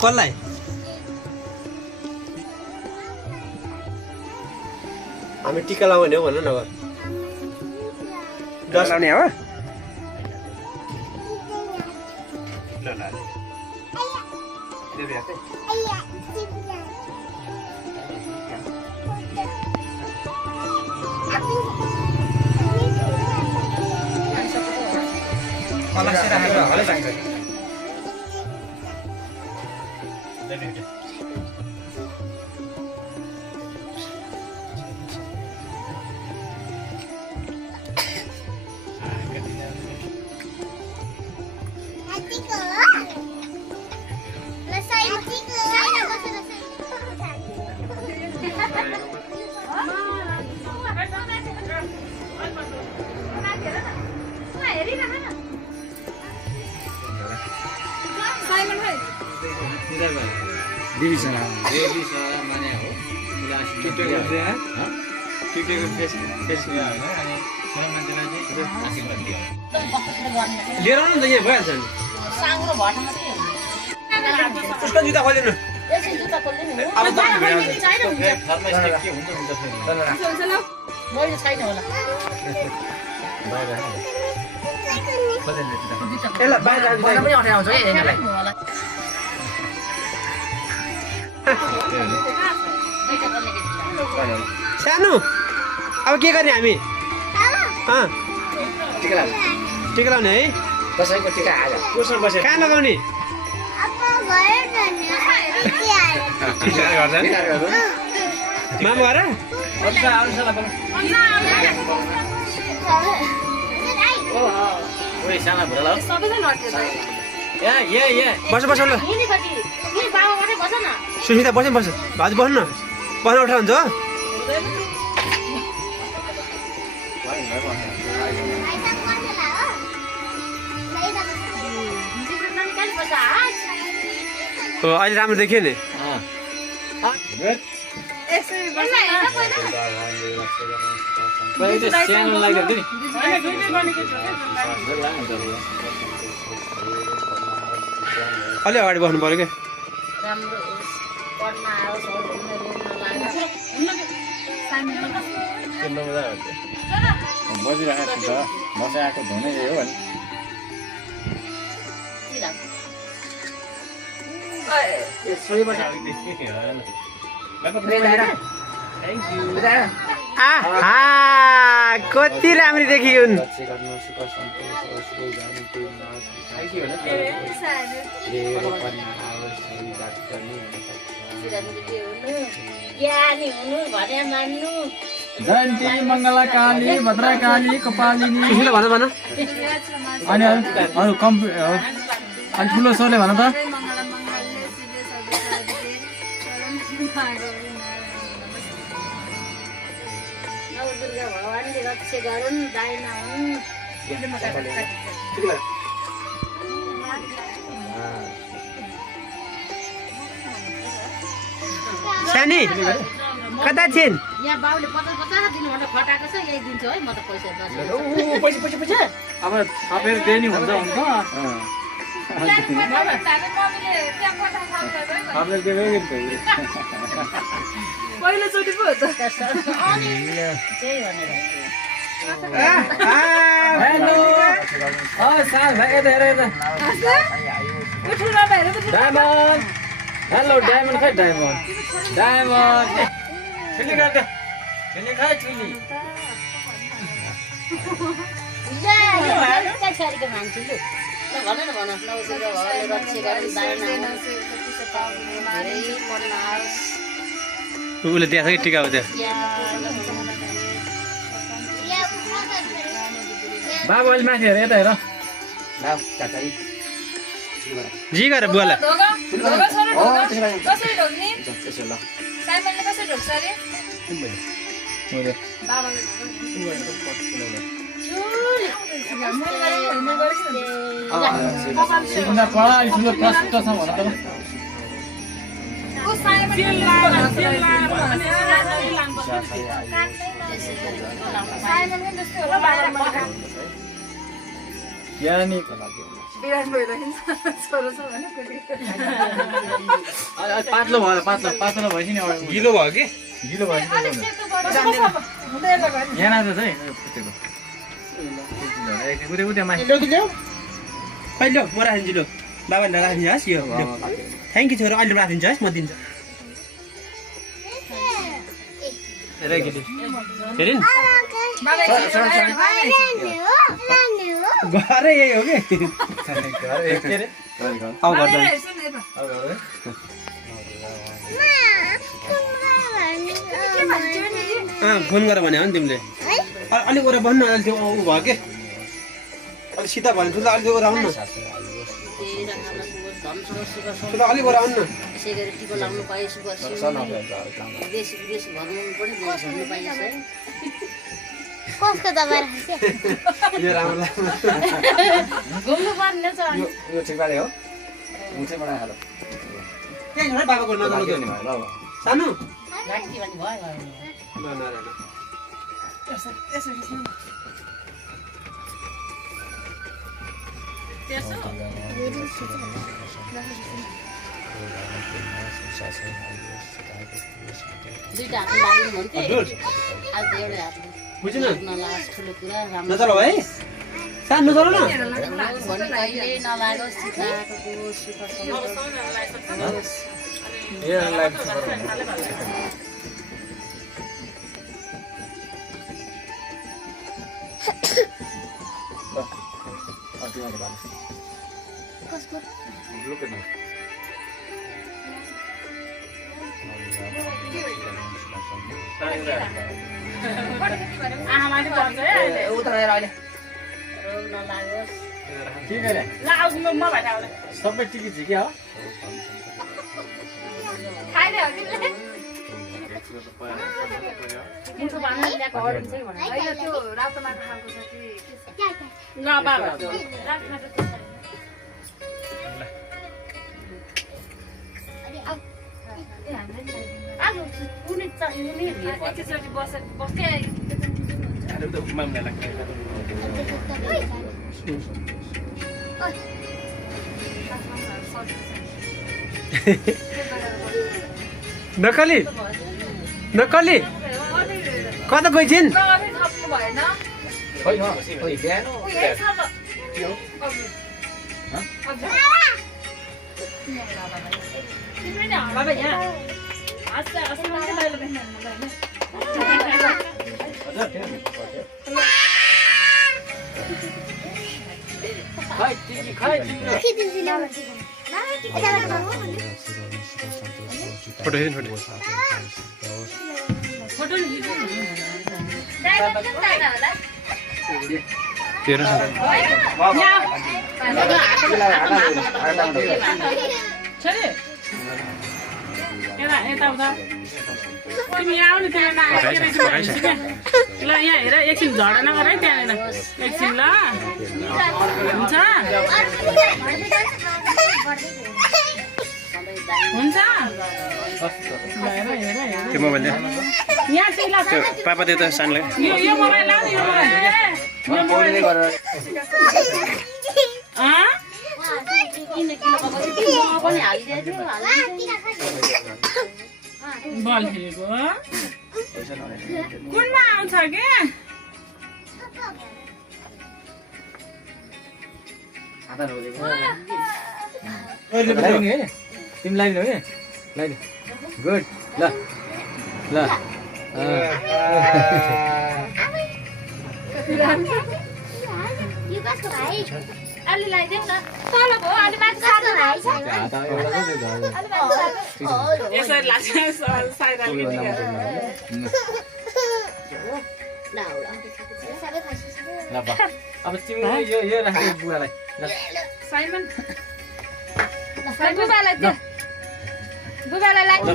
कसलाई हामी टिका लगाउने हो भन न दस लाउने हो माने हो लिएर आउनु न त यहाँ भइहाल्छ नि उसको जुत्ता खोलिनु सानो अब के गर्ने हामी टिका लाउने है कसैको टिका आज कोसँग बसेर कहाँ लगाउने मामा घर बस बस ल सुनिता बस बस भाउजू बस्नु न बस्न उठा हुन्छ हो अहिले राम्रो देखियो नि अलि अगाडि बस्नु पर्यो क्या बसिरहेको छु त बसाएको धुनै हो भने कति राम्री देखियो जयन्ती मङ्गलाकाली भद्रकाली कपालिनी भन भन अनि अरू अनि ठुलो स्वरले भन त सानी कता छिन् यहाँ बाउले 50 दिनुभन्दा फटाएको छ यही दिन्छु है म त पैसा पैसा अब थपेर दिए नि हुन्छ पहिलोचोटि पो हो त त्यही भनेर हेलो साल भाइ यता हेर यता डायमन्ड हेलो डायमन्ड खै डायमन्ड ठुली गर्छ ठुली खै ठुली मान्छे लु भन न भन नौसिरो भगवानले रक्षा गरौँ दाइना धेरै मन आओस् उसले दिएको छ कि टिका हो त्यो बाबु अहिले माथि हेर यता हेर जी गर बुवालाई कसरी ढोक्ने साइमनले कसरी ढोक्छ अरे सिकुना पढा ठुलो प्रश्न छ भन त यानी बिरान भइरहेछ छोरो छ भने कुटी पातलो भयो पातलो भएपछि नि गिलो भयो कि गिलो भयो अलिक सेतो गर्नु हुँदैन भने यहाँ नाच्छ है फुटेको उता माथि ल्याउ त ल्याउ खै ल्याउ म राखिदिन्छु लु बाबाले राखिदिनुहोस् यो थ्याङ्क यू छोरो अहिले राखिदिन्छ है म दिन्छु हेरिन घरै यही हो कि अब गर्दा फोन गर भने हो नि तिमीले अलिक ओरा भन्नु अहिले त्यो ऊ भयो के अलिक सिधा भने ठुलो अलिक ओरा आउनु न ठुलो अलिक ओरा आउनु न यसै गरी टिको लाउनु पाए देश विदेश भ्रमण पनि घुम्नु पाइन्छ है कस्तो दबाई यो राम्रो लाग्यो घुम्नु पर्ने छ यो ठिक पारे हो मुठै बनाएर के छ बाबाको नगर्नु नि सानो गाडी भने भयो ल न दुईटा हात लाग्यो भन्थे आज एउटा हात बुझिन नलाग ठुलो कुरा राम्रो नचल भाइ सानो नचल न भने कहिले नलागोस् सीताको सुख सन्तोष आमाले भन्छ है रोग नलागोस् ठीक है ल आउनु म भएर आउनु सबै टिकी छ क्या हो खाइदे हो तिमीले मुठो बाँध्नु त्यहाँको अरू चाहिँ भने होइन त्यो रातो माटो खालको छ कि ल बाबा रातो माटो त छैन आज कुनै चाहिने नि एकैचोटि बस्दै नक्कली नक्कली कता गइछिन् थप्नु भएन खै हो खै बिहान तिमीले नि हल्ला यहाँ हाँस्छ हाँस्छ मात्रै बाहिर देख्नु खै टिकी खै तिम्रो फोटो हेर्नु फोटो तेरो छोरी यता तिमी यहाँ आउने त्यसलाई ल यहाँ हेर एकछिन झडा नगर है त्यहाँनिर एकछिन ल हुन्छ हुन्छ त्यो मोबाइल दे यहाँ चाहिँ ल त्यो पापा त्यो त सानले यो मोबाइल लाऊ यो मोबाइल पनि हालिदिएको बल खेलेको कुनमा आउँछ के तिमी लाइदिनु है लाइदिनु गुड ल ल यो कसको भाइ अलि लगाइदेऊ न तल भयो अलि माथि सार्नु भाइ यसरी लाग्छ साइड अलि ल अब तिमी यो राख्नु बुवालाई ल साइमन बुबालाई दे बुबालाई लाग्नु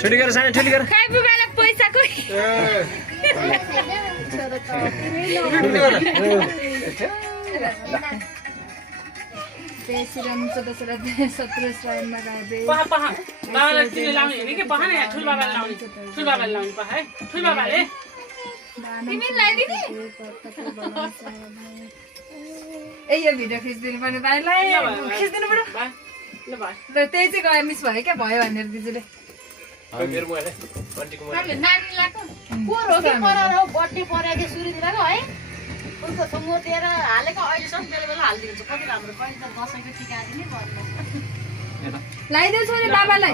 ठुली गर सानो ठुली गर खै बुबालाई पैसा कोही जय श्री राम 17 पहा पहा बाबालाई तिमीले लाउने होइन कि पहा न यहाँ ठुल बाबाले लाउने पहा है ठुल बाबाले तिमीले लगाइदिने ए यो भिडियो खिचिदिनु पर्ने दाइलाई खिचिदिनु पर्यो ल भाइ ल त्यही चाहिँ गयो मिस भयो क्या भयो भनेर दिदीले नानीलाई पोर हो कि परार हो बर्थडे पऱ्यो कि सुरुतिरको है उनको मोतेर हालेको अहिलेसम्म बेला बेला हालिदिन्छ कति राम्रो कहिले त दसैँको टिका दिने पर्ने लगाइदेऊ छोरी बाबालाई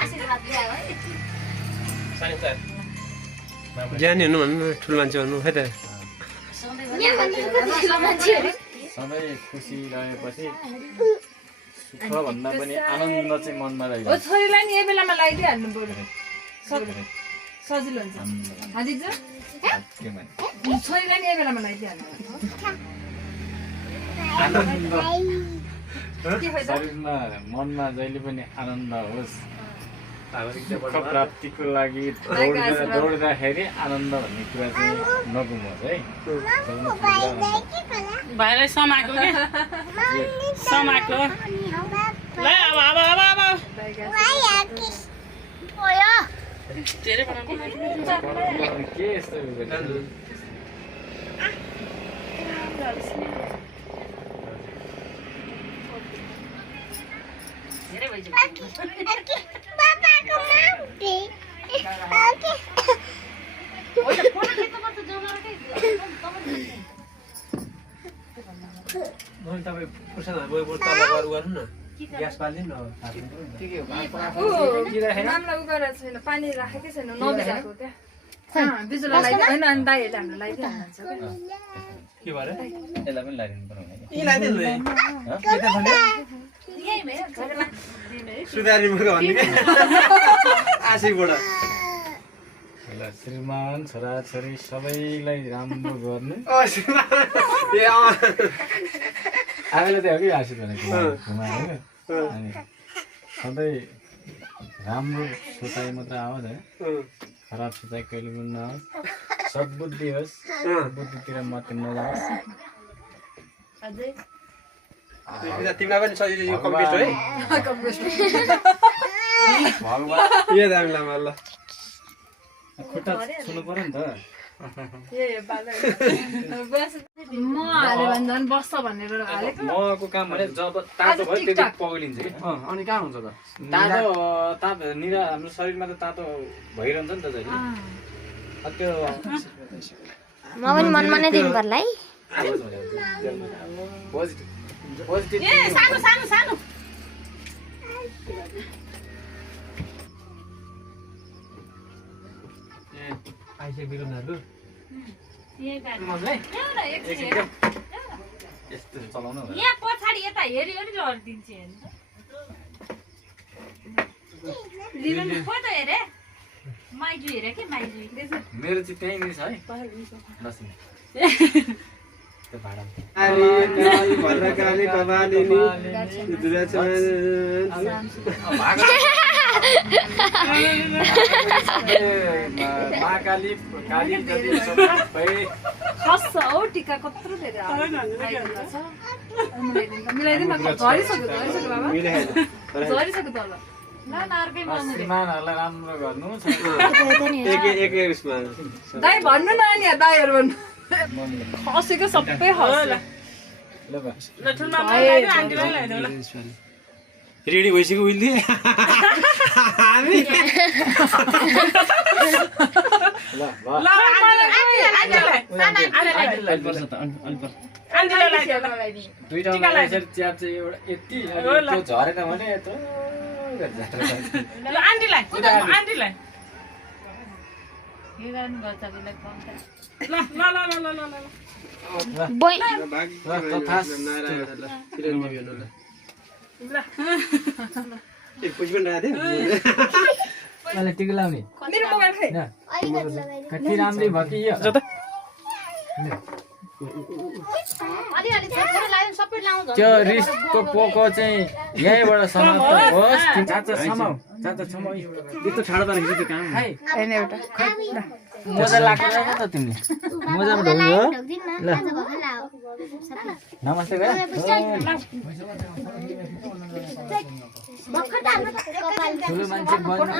आशीर्वाद दियो है ज्ञानी हुनु भन्नु ठुलो मान्छे भन्नु है त सधैँ खुसी रहेपछि सुख भन्दा पनि आनन्द चाहिँ मनमा ओ रहेको छोरीलाई नि यही बेलामा लगाइदिइहाल्नु पर्यो सजिलो हुन्छ हाजिज छोरीलाई नि यही बेलामा लगाइदिइहाल्नु शरीरमा मनमा जहिले पनि आनन्द होस् सुख प्राप्तिको लागि दौड्दाखेरि आनन्द भन्ने कुरा चाहिँ नगुमोस् है भाइलाई समाएको के समाएको ल अब धेरै बनाउनु के यस्तो धेरै भइसक्यो फोटो खिच्नुपर्छ जमाराकै तपाईँ फुर्सद भयो तल गर्नु न ग्यास बाल्दिनु न नामलाई उ गरेर छैन पानी राखेकै छैन नभिजाएको क्या बिजुला लगाइदियो होइन अनि दाइहरूले हाम्रो लगाइदिइहाल्नुहुन्छ के भएर यसलाई पनि लगाइदिनु पर्यो यी लगाइदिनु सुधारी मुख भन्ने के आशीबाट श्रीमान छोराछोरी सबैलाई राम्रो गर्नु आफैलाई त्यो हो कि आशीर्वाद घुमाएर अनि सधैँ राम्रो सोचाइ मात्र आओस् है खराब सोचाइ कहिले पनि नहोस् सद्बुद्धि होस् बुद्धितिर मात्र नजाओस् तिमीलाई पनि सजिलो यो कम्प्लिट है भगवान् यो दामी लामा ल खुट्टा छुनु पर्यो नि त म हाल्यो भने झन् बस्छ भनेर हालेको मको काम भने जब तातो भयो त्यति पग्लिन्छ कि अनि कहाँ हुन्छ त तातो निरा हाम्रो शरीरमा त तातो भइरहन्छ नि त जहिले त्यो म पनि मनमा नै दिनु पर्ला है पोजिटिभ ए सानो सानो सानो आइसकेको उनीहरू यस्तो चलाउनु हो यहाँ पछाडि यता हेरि हेरि झरिदिन्छ फोटो हेरे माइजू हेरे के माइजू मेरो चाहिँ त्यहीँनिर छ है दस मिनट त्यो भाडा महाकाली काली खस्छ हौ टिका कत्रो धेरै मिलाइदिनु झरिसक्यो बाबा झरिसक्यो तल श्रीमानहरूलाई राम्रो गर्नु दाइ भन्नु न अनि दाइहरू भन्नु खसेको सबै खस्यो ल बा ल ठुलो मामालाई आन्टीलाई ल्याइदेऊ ल रेडी भइसक्यो उहिले हामी ल ल आन्टीलाई ल्याइदेऊ ल दुईटा यसरी च्याप चाहिँ एउटा यति त्यो झरेन भने यत्रो ल आन्टीलाई आन्टीलाई ल ल ल ल ल ल मलाई टिका लाउने मेरो मोबाइल खै कति राम्रै भयो कि यो अलिअलि थोरै लाग्यो सबै लाउँ त्यो रिसको पोको चाहिँ यहीँबाट समाप्त होस् चाचा समाउ यस्तो ठाडो पारेको त्यो काम होइन एउटा मोजा लाग्छ त तिमीले मोजामा ढोग्यो ल नमस्ते गए ठुलो मान्छे बन्नु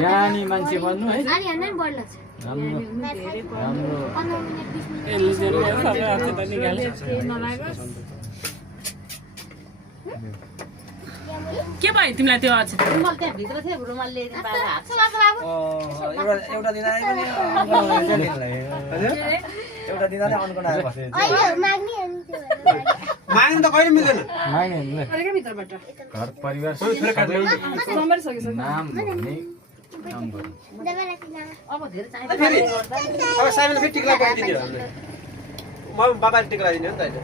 ज्ञानी मान्छे बन्नु है राम्रो के भयो तिमीलाई त्यो अझ रुमाल त्यहाँ भित्र थियो रुमाल लिएर बाहिर हात एउटा दिन आयो भने एउटा दिन आयो अनको आयो बस्यो माग्नु त कहिले मिल्दैन माग्ने अलिकति भित्रबाट घर परिवार नम्बर सकिसक्यो नाम भन्ने काम गर्नु अब धेरै चाहिन्छ फेरि अब साइमनले फेरि टिक्ला पाइदिने हो हामीले म बाबाले टिक्ला दिने हो नि त अहिले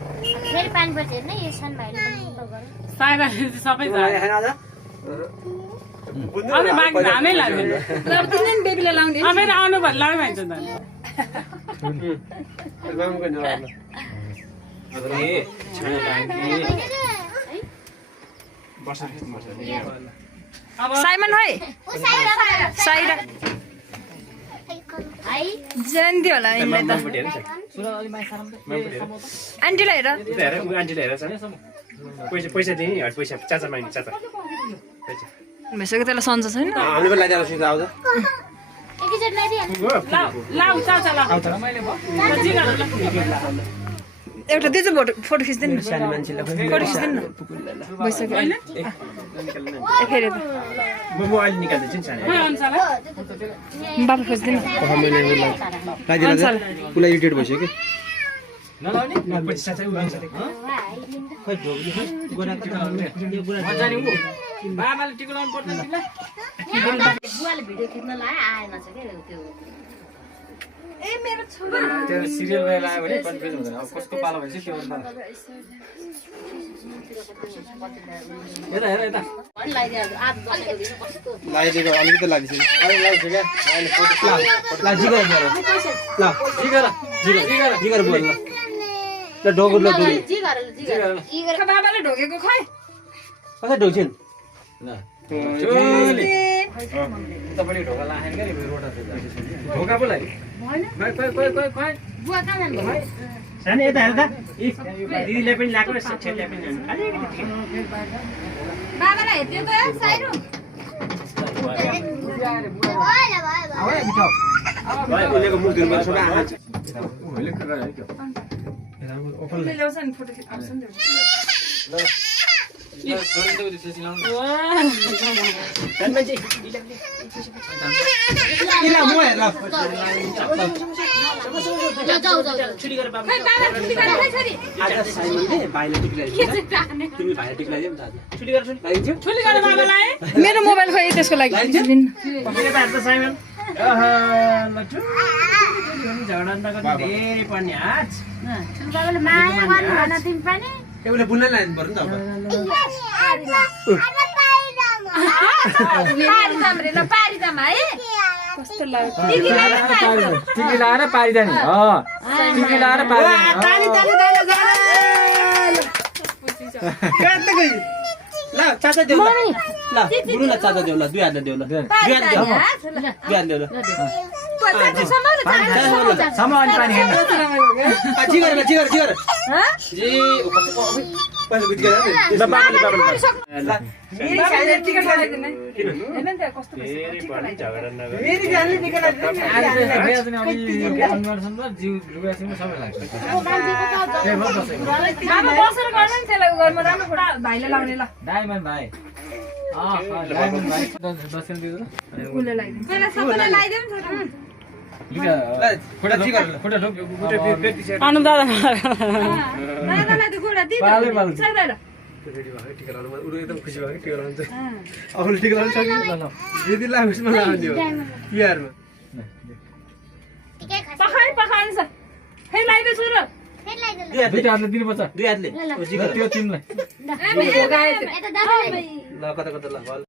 फेरि पानी पर्छ हेर्न यो सान भाइले सायरा सबै खाना आज अब बाँकी हामै लाग्दैन ल अब तिनजना बेबीलाई लाउने अब फेरि आउनु भयो लामै भन्छ त माग्नु नि अब साइमन है साइरा जयन्ती होला यिनलाई त आन्टीलाई हेर पैसा दिने पैसा चाचा माग्ने चाचा भइसक्यो त्यसलाई सन्चो छैन हामीले पनि लगाइदिएर सुविधा आउँछ एकैचोटि लगाइदिइहाल्नु लाउ चाचा लाउ एउटा त्यो चाहिँ फोटो खिच्दैन नि सानो मान्छेलाई फोटो खिच्दैन न भइसक्यो अहिले फेरि म अहिले निकाल्दैछु नि सानो बाबा खोज्दैन लगाइदिएर उसलाई इरिटेट भइसक्यो कि नलाउने पैसा चाचा उगाउँछ खोइ ढोग्यो बाबाले टिको लाउनु पर्दैन बुवाले भिडियो खिच्न लायो आएन छ के त्यो ए मेरो छोरा त्यो सिरियल भएर आयो भने कन्फ्युज हुँदैन अब कसको पालो भएछ त्यो यता हेर यता लगाइदिएको आज दसैँको दिन कस्तो लगाइदिएको अलिकति लागिसक्यो अहिले लाग्छ क्या अहिले ल जिगर बोल ल जिगर जिगर बोल ल ढोग्यो ल दुरी बाबाले ढोकेको खै कसै ढोग्छिन् ल चोली तपाईले ढोका लाखेन के नि रोटा ढोका पो लाग्यो खोइ बुवा कहाँ जानुभयो सानो यता हेर त दिदीले पनि लगाएको छेलले पनि अलिकति बाबालाई हेर्दियो त साइरो उसलेको मुख दिनु पर्छ सबै आँखा उसले ल्याउँछ नि फोटो खिच्छ नि छुरी गरेर बाबा आज साइमनले भाइले टिक्लाइदियो तिमी भाइले टिक्लाइदियो नि त आज छुरी गरेर लगाइदिन्थ्यो ठुली गरेर बाबालाई मेरो मोबाइल खोइ त्यसको लागि यता हेर त साइमन झगडा नगर्नु धेरै पर्ने आज बाबाले माया गर्नु भन तिमी पनि उसले बुल्न लानु पर्यो नि त पारिजाम है कस्तो लाग्यो टिकी लाएर पारिदा नि टिकी लाएर पारिदा ल चाचा देऊ ल गुरु ल चाचा देऊ ल दुई हातले देऊ ल दुई हात देऊ ल सम्म अनि पानी खानु जिगर जिगर जिगर जी पैसा बिट गरेर ल बाबाले टिकट लगाइदिनु हेर्न त कस्तो झगडा नगर जिउ लुगासिङ सबै लाग्छ बाबा बसेर गर्न नि त्यसलाई घरमा राम्रो फोटो भाइले लाउने ल डायमन्ड भाइ डायमन्ड भाइ दर्शन दिनु उसले लगाइदिनु पहिला सबैले लगाइदियो नि खुट्टा जिगर खुट्टा ढोक अनु दादा दादालाई त गोडा दिदी पाले पाले सक्दैन रेडी भयो टिका लाउनु उनी एकदम खुसी भयो टिका लाउनु चाहिँ अरूले टिका लाउनु सक्यो ल दिदी लाउनुमा लाउने हो तिहारमा पखाइ छ फेरि लगाइदियो छोरो दुईटा हातले दिनुपर्छ दुई हातले त्यो तिमीलाई यता दादा ल कता कता ल